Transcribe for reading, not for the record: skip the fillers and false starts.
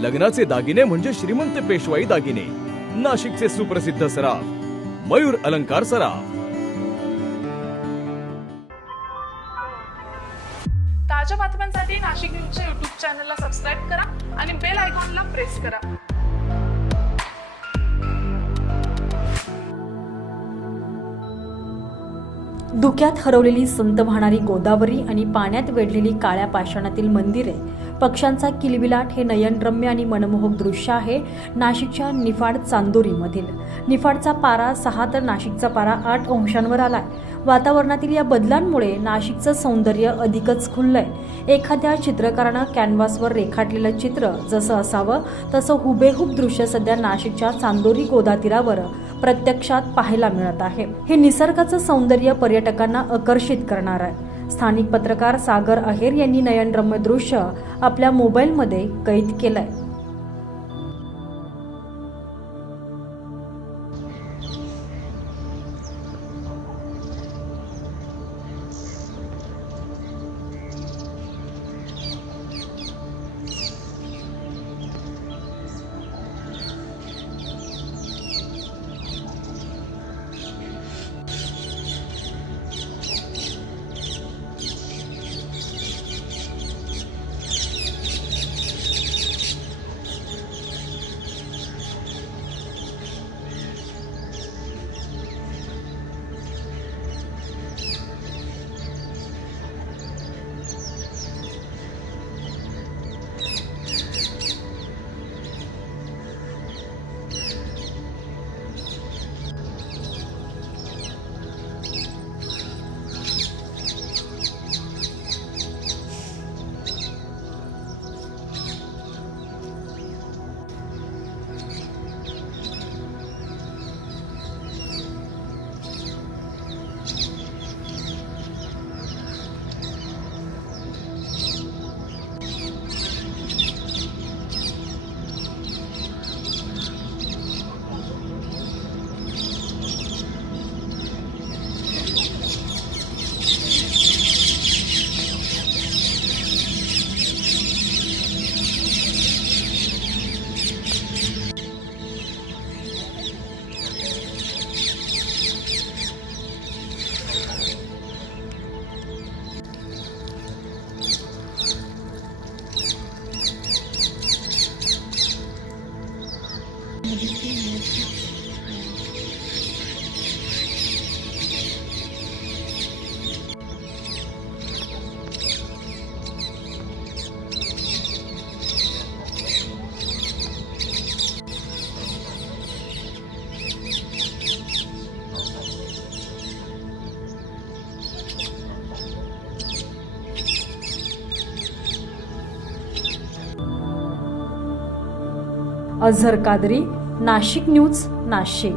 लग्नाचे दागिने म्हणजे श्रीमंत पेशवाई दागिने. नाशिकचे सुप्रसिद्ध सराफ मयूर अलंकार सराफ. ताज्या बातम्यांसाठी नाशिक न्यूजच्या YouTube चॅनलला सबस्क्राईब करा आणि बेल आयकॉनला प्रेस करा. धुक्यात हरवलेली संत वाहणारी गोदावरी आणि पाण्यात वेढलेली काळ्या पाषाणातील मंदिरे, पक्ष्यांचा किलबिलाट हे नयनरम्य आणि मनमोहक दृश्य आहे नाशिकच्या निफाड चांदोरीमधील. निफाडचा पारा 6 तर नाशिकचा पारा 8 अंशांवर आलाय. वातावरणातील या बदलांमुळे नाशिकचं सौंदर्य अधिकच खुललंय. एखाद्या चित्रकारानं कॅनव्हासवर रेखाटलेलं चित्र जसं असावं तसं हुबेहूब दृश्य सध्या नाशिकच्या चांदोरी गोदातीरावर प्रत्यक्षात पाहायला मिळत आहे. हे निसर्गाचं सौंदर्य पर्यटकांना आकर्षित करणार आहे. स्थानिक पत्रकार सागर अहेर यांनी नयनरम्य दृश्य आपल्या मोबाईलमध्ये कैद केलंय. अझहर कादरी, नाशिक न्यूज, नाशिक.